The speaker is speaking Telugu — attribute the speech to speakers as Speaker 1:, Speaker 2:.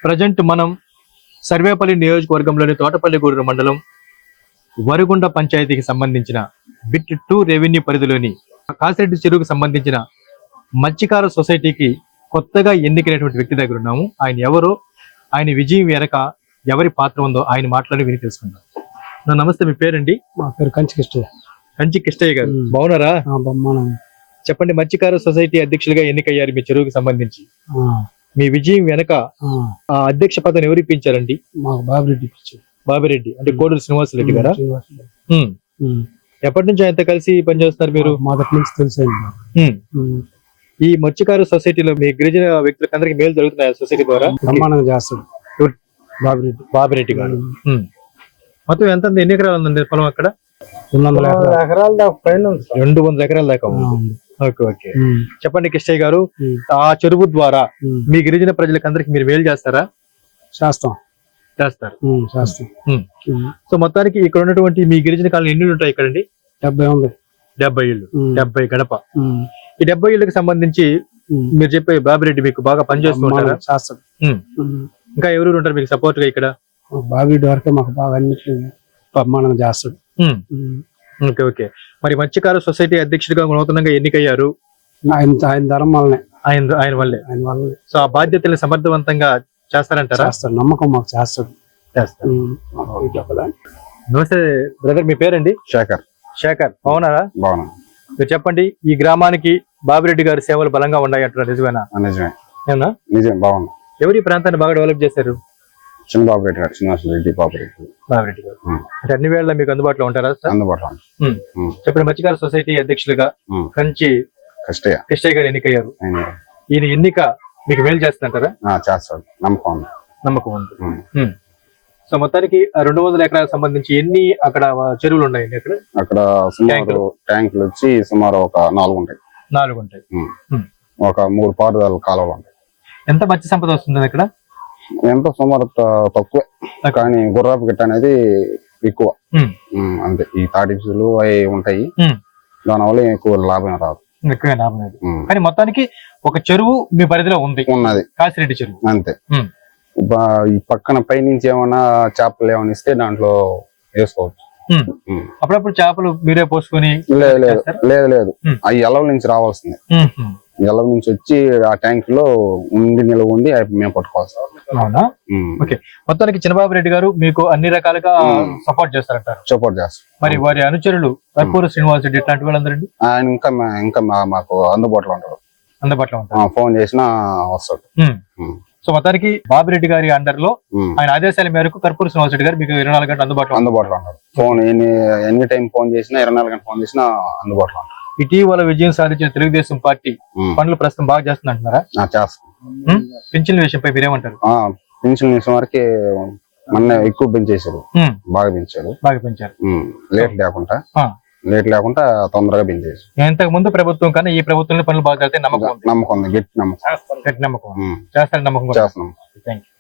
Speaker 1: ప్రజెంట్ మనం సర్వేపల్లి నియోజకవర్గంలోని తోటపల్లిగూడూరు మండలం వరుగుండ పంచాయతీకి సంబంధించిన బిట్ 2 రెవెన్యూ పరిధిలోని కాసిరెడ్డి చెరువుకు సంబంధించిన మత్స్యకార సొసైటీకి కొత్తగా ఎన్నికైనటువంటి వ్యక్తి దగ్గర ఉన్నాము. ఆయన ఎవరో, ఆయన విజయం వెనక ఎవరి పాత్ర ఉందో ఆయన మాటలను విని తెలుసుకుందాం. నమస్తే, మీ పేరండి?
Speaker 2: మా పేరు కంచి కిష్టయ్య.
Speaker 1: కంచి కిష్టయ్య గారు, బాగున్నారా? చెప్పండి, మత్స్యకార సొసైటీ అధ్యక్షులుగా ఎన్నికయ్యారు మీ చెరువుకు సంబంధించి. మీ విజయం వెనక ఆ అధ్యక్ష పదవిని ఎవరు ఇప్పించారండి?
Speaker 2: మాకు బాబిరెడ్డి ఇప్పించారు.
Speaker 1: బాబిరెడ్డి అంటే కోడూరు శ్రీనివాసరెడ్డి గారా? ఎప్పటి నుంచి ఆయనతో కలిసి పనిచేస్తున్నారు మీరు?
Speaker 2: మొదటి నుంచి తెలిసింది.
Speaker 1: ఈ మత్స్యకార సొసైటీలో మీ గిరిజన వ్యక్తులకు అందరికి మేలు జరుగుతున్నాయి సొసైటీ ద్వారా?
Speaker 2: బ్రహ్మాండంగా చేస్తాడు
Speaker 1: బాబిరెడ్డి గారు. మొత్తం ఎంత, ఎన్ని ఎకరాలు ఉందండి పొలం అక్కడ?
Speaker 2: 200 ఎకరాల దాకా పైన.
Speaker 1: 200 ఎకరాల దాకా ఉంది. Okay okay. చెప్పండి కిష్టయ్య గారు, ఆ చెరువు ద్వారా మీ గిరిజన ప్రజలకు అందరికి మీరు మేలు చేస్తారా?
Speaker 2: చేస్తారు.
Speaker 1: సో మొత్తానికి ఇక్కడ ఉన్నటువంటి మీ గిరిజన కాలనీ ఎన్ని ఉంటాయి ఇక్కడండి?
Speaker 2: 70 ఉంది.
Speaker 1: 70 ఇళ్ళు, 70 గడప. ఈ 70 ఇళ్ళకి సంబంధించి మీరు చెప్పే బాబిరెడ్డి మీకు బాగా పనిచేస్తూ ఉంటారా?
Speaker 2: చేస్తాడు.
Speaker 1: ఇంకా ఎవరు ఉంటారు మీకు సపోర్ట్ గా ఇక్కడ?
Speaker 2: బాబిరెడ్డి వరకే మాకు బాగా అన్నిటి బ్రహ్మాండంగా చేస్తాడు.
Speaker 1: Okay okay. మరి మత్స్యకార సొసైటీ అధ్యక్షుడిగా నూతనంగా ఎన్నికయ్యారు.
Speaker 2: ఆయన ధరం వల్లనే,
Speaker 1: ఆయన వల్లే. సో ఆ బాధ్యతల్ని సమర్థవంతంగా చేస్తారంటారా?
Speaker 2: చేస్తాడు, నమ్మకం మాకు చేస్తాడు.
Speaker 1: నమస్తే బ్రదర్, మీ పేరండి? శేఖర్, బాగున్నారా? మీరు చెప్పండి, ఈ గ్రామానికి బాబిరెడ్డి గారి సేవలు బలంగా ఉన్నాయి అంటారు, నిజమేనా?
Speaker 3: నిజం, బాగుంది.
Speaker 1: ఎవరు ఈ ప్రాంతాన్ని బాగా డెవలప్ చేశారు?
Speaker 3: చిన్న బాబిరెడ్డి గారు, శ్రీనివాసరెడ్డి
Speaker 1: బాబిరెడ్డి గారు. అంటే అన్ని వేళ మీకు అందుబాటులో ఉంటారా?
Speaker 3: అందుబాటులో.
Speaker 1: చెప్పండి, మత్స్యకార సొసైటీ అధ్యక్షులుగా కంచి కిష్టయ్య గారు ఎన్నికయ్యారు. ఈయన ఎన్నిక మీకు మేలు చేస్తుంటారా?
Speaker 3: చేస్తాడు,
Speaker 1: నమ్మకం ఉంది. సో మొత్తానికి 200 ఎకరాలకు సంబంధించి ఎన్ని అక్కడ చెరువులు ఉన్నాయి?
Speaker 3: అక్కడ సుమారు ట్యాంకులు వచ్చి సుమారు ఒక 4 ఉంటాయి.
Speaker 1: 4 ఉంటాయి.
Speaker 3: ఒక 3 పారుదల కాలువలు ఉంటాయి.
Speaker 1: ఎంత మత్స్య సంపద వస్తుంది అక్కడ?
Speaker 3: ఎంత సుమారు తక్కువే, కానీ గుర్రాపు గిట్ట అనేది ఎక్కువ. అంతే, ఈ తాటిపులు అవి ఉంటాయి, దానివల్ల ఎక్కువ లాభం రాదు.
Speaker 1: కానీ మొత్తానికి ఒక చెరువు మీ పరిధిలో ఉన్నది, కాసిరెడ్డి చెరువు.
Speaker 3: అంతే. ఈ పక్కన పైనుంచి ఏమైనా చేపలు ఏమైనా ఇస్తే దాంట్లో వేసుకోవచ్చు.
Speaker 1: అప్పుడప్పుడు చేపలు మీరే పోసుకొని?
Speaker 3: లేదు, అవి ఎలవ నుంచి రావాల్సిందే. ఎలవ నుంచి వచ్చి ఆ ట్యాంక్ లో నిల్వ ఉండి మేము పట్టుకోవాల్సి.
Speaker 1: అవునా? ఓకే. మొత్తానికి చిన్నబాబిరెడ్డి గారు మీకు అన్ని రకాలుగా సపోర్ట్ చేస్తారంటారు?
Speaker 3: సపోర్ట్ చేస్తారు.
Speaker 1: మరి వారి అనుచరులు కర్పూర శ్రీనివాసరెడ్డి ఇట్లాంటి వాళ్ళందరండి?
Speaker 3: ఆయన ఇంకా మాకు అందుబాటులో ఉంటారు. ఫోన్ చేసినా వస్తాడు.
Speaker 1: సో మొత్తానికి బాబిరెడ్డి గారి అండర్ లో ఆయన ఆదేశాల మేరకు కర్పూర శ్రీనివాసరెడ్డి గారు మీకు 24 గంటలు అందుబాటులో
Speaker 3: ఉంటారు. ఫోన్ ఎనీ టైం ఫోన్ చేసినా, 24 గంటలు ఫోన్ చేసినా అందుబాటులో ఉంటారు.
Speaker 1: ఇటీవల విజయం సాధించిన తెలుగుదేశం పార్టీ పనులు ప్రస్తుతం బాగా చేస్తుంది అంటున్నారా?
Speaker 3: చేస్తాం.
Speaker 1: పింఛన్ల విషయంపై మీరేమంటారు?
Speaker 3: పింఛన్ విషయం వరకే మొన్న ఎక్కువ పెంచేశారు, బాగా పెంచారు. లేట్ లేకుండా తొందరగా పెంచేసి.
Speaker 1: ఇంతకు ముందు ప్రభుత్వం కన్నా ఈ ప్రభుత్వంలో పనులు బాగా చేస్తే నమ్మకం ఉంది.
Speaker 3: గట్టి నమ్మకం
Speaker 1: చేస్తారని నమ్మకం.
Speaker 3: చేస్తున్నాం.
Speaker 1: Thank you.